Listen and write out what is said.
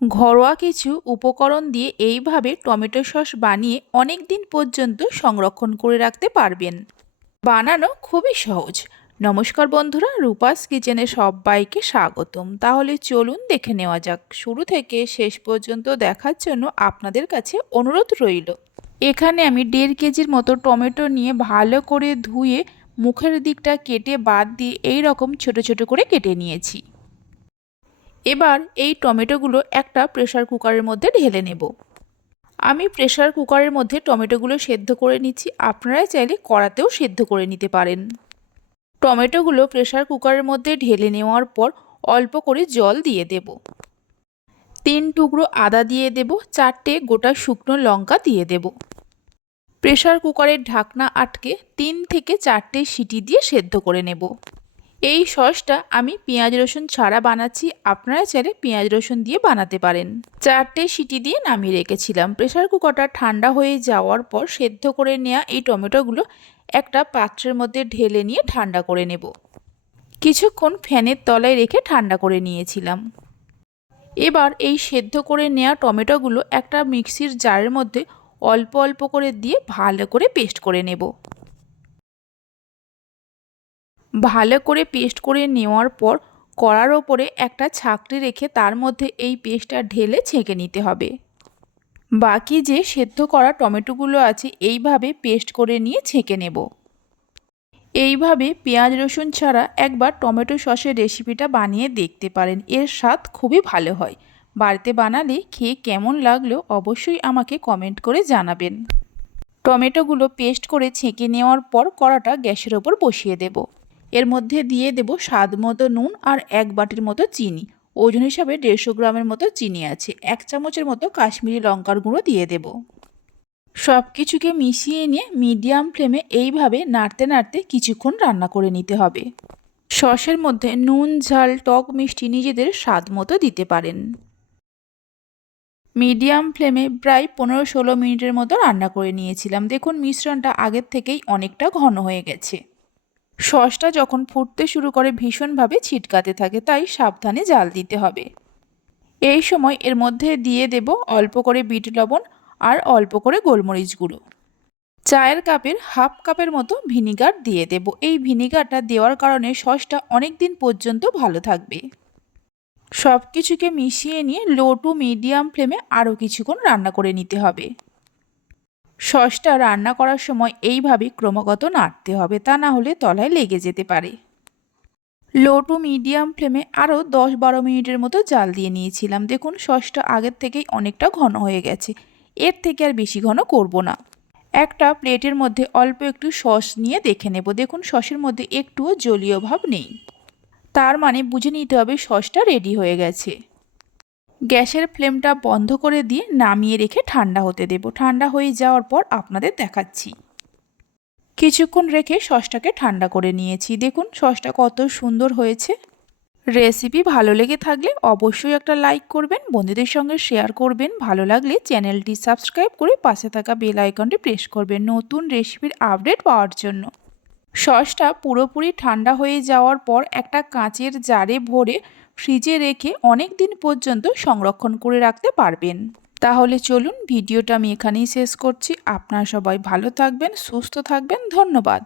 ঘরোয়া কিছু উপকরণ দিয়ে এইভাবে টমেটো সস বানিয়ে অনেক দিন পর্যন্ত সংরক্ষণ করে রাখতে পারবেন। বানানো খুবই সহজ। নমস্কার বন্ধুরা, রূপাস কিচেনে সবাইকে স্বাগতম। তাহলে চলুন দেখে নেওয়া যাক। শুরু থেকে শেষ পর্যন্ত দেখার জন্য আপনাদের কাছে অনুরোধ রইল। এখানে আমি 1.5 কেজির মতো টমেটো নিয়ে ভালো করে ধুয়ে মুখের দিকটা কেটে বাদ দিয়ে এই রকম ছোট ছোট করে কেটে নিয়েছি। এবার এই টমেটোগুলো একটা প্রেসার কুকারের মধ্যে ঢেলে নেব। আমি প্রেসার কুকারের মধ্যে টমেটোগুলো সেদ্ধ করে নিচ্ছি, আপনারা চাইলে কড়াতেও সেদ্ধ করে নিতে পারেন। টমেটোগুলো প্রেসার কুকারের মধ্যে ঢেলে নেওয়ার পর অল্প করে জল দিয়ে দেব। 3 টুকরো আদা দিয়ে দেব, 4টে গোটা শুকনো লঙ্কা দিয়ে দেব। প্রেসার কুকারের ঢাকনা আটকে 3 থেকে 4টে সিটি দিয়ে সেদ্ধ করে নেব। এই সসটা আমি পেঁয়াজ রসুন ছাড়া বানাচ্ছি, আপনারা চাইলে পেঁয়াজ রসুন দিয়ে বানাতে পারেন। 4টে সিটি দিয়ে নামিয়ে রেখেছিলাম। প্রেসার কুকারটা ঠান্ডা হয়ে যাওয়ার পর সেদ্ধ করে নেওয়া এই টমেটোগুলো একটা পাত্রের মধ্যে ঢেলে নিয়ে ঠান্ডা করে নেব। কিছুক্ষণ ফ্যানের তলায় রেখে ঠান্ডা করে নিয়েছিলাম। এবার এই সেদ্ধ করে নেওয়া টমেটোগুলো একটা মিক্সির জারের মধ্যে অল্প অল্প করে দিয়ে ভালো করে পেস্ট করে নেব। ভালো করে পেস্ট করে নেওয়ার পর কড়ার ওপরে একটা ছাঁকনি রেখে তার মধ্যে এই পেস্টটা ঢেলে ছেঁকে নিতে হবে। বাকি যে সেদ্ধ করা টমেটোগুলো আছে এইভাবে পেস্ট করে নিয়ে ছেঁকে নেব। এইভাবে পেঁয়াজ রসুন ছাড়া একবার টমেটো সসের রেসিপিটা বানিয়ে দেখতে পারেন, এর স্বাদ খুবই ভালো হয়। বাড়িতে বানালে খেয়ে কেমন লাগলো অবশ্যই আমাকে কমেন্ট করে জানাবেন। টমেটোগুলো পেস্ট করে ছেঁকে নেওয়ার পর কড়াটা গ্যাসের ওপর বসিয়ে দেব। এর মধ্যে দিয়ে দেব স্বাদ মতো নুন আর 1 বাটির মতো চিনি। ওজন হিসাবে 150 গ্রামের মতো চিনি আছে। 1 চামচের মতো কাশ্মীরি লঙ্কার গুঁড়ো দিয়ে দেব। সব কিছুকে মিশিয়ে নিয়ে মিডিয়াম ফ্লেমে এইভাবে নাড়তে নাড়তে কিছুক্ষণ রান্না করে নিতে হবে। সসের মধ্যে নুন ঝাল টক মিষ্টি নিজেদের স্বাদ মতো দিতে পারেন। মিডিয়াম ফ্লেমে প্রায় 15-16 মিনিটের মতো রান্না করে নিয়েছিলাম। দেখুন মিশ্রণটা আগের থেকেই অনেকটা ঘন হয়ে গেছে। সসটা যখন ফুটতে শুরু করে ভীষণভাবে ছিটকাতে থাকে, তাই সাবধানে জাল দিতে হবে। এই সময় এর মধ্যে দিয়ে দেব অল্প করে বিট লবণ আর অল্প করে গোলমরিচ গুঁড়ো। চায়ের কাপের হাফ কাপের মতো ভিনিগার দিয়ে দেব। এই ভিনিগারটা দেওয়ার কারণে সসটা অনেক দিন পর্যন্ত ভালো থাকবে। সব কিছুকে মিশিয়ে নিয়ে লো টু মিডিয়াম ফ্লেমে আরও কিছুক্ষণ রান্না করে নিতে হবে। সসটা রান্না করার সময় এইভাবে ক্রমাগত নাড়তে হবে, তা না হলে তলায় লেগে যেতে পারে। লো টু মিডিয়াম ফ্লেমে আরও 10-12 মিনিটের মতো জাল দিয়ে নিয়েছিলাম। দেখুন সসটা আগের থেকেই অনেকটা ঘন হয়ে গেছে। এর থেকে আর বেশি ঘন করব না। একটা প্লেটের মধ্যে অল্প একটু সস নিয়ে দেখে নেব। দেখুন সসের মধ্যে একটুও জলীয় ভাব নেই, তার মানে বুঝে নিতে হবে সসটা রেডি হয়ে গেছে। গ্যাসের ফ্লেমটা বন্ধ করে দিয়ে নামিয়ে রেখে ঠান্ডা হতে দেব। ঠান্ডা হয়ে যাওয়ার পর আপনাদের দেখাচ্ছি। কিছুক্ষণ রেখে সসটাকে ঠান্ডা করে নিয়েছি। দেখুন সসটা কত সুন্দর হয়েছে। রেসিপি ভালো লেগে থাকলে অবশ্যই একটা লাইক করবেন, বন্ধুদের সঙ্গে শেয়ার করবেন। ভালো লাগলে চ্যানেলটি সাবস্ক্রাইব করে পাশে থাকা বেল আইকনটি প্রেস করবেন নতুন রেসিপির আপডেট পাওয়ার জন্য। সসটা পুরোপুরি ঠান্ডা হয়ে যাওয়ার পর একটা কাঁচের জারে ভরে ফ্রিজে রেখে অনেক দিন পর্যন্ত সংরক্ষণ করে রাখতে পারবেন। তাহলে চলুন ভিডিওটা আমি এখানেই শেষ করছি। আপনারা সবাই ভালো থাকবেন, সুস্থ থাকবেন। ধন্যবাদ।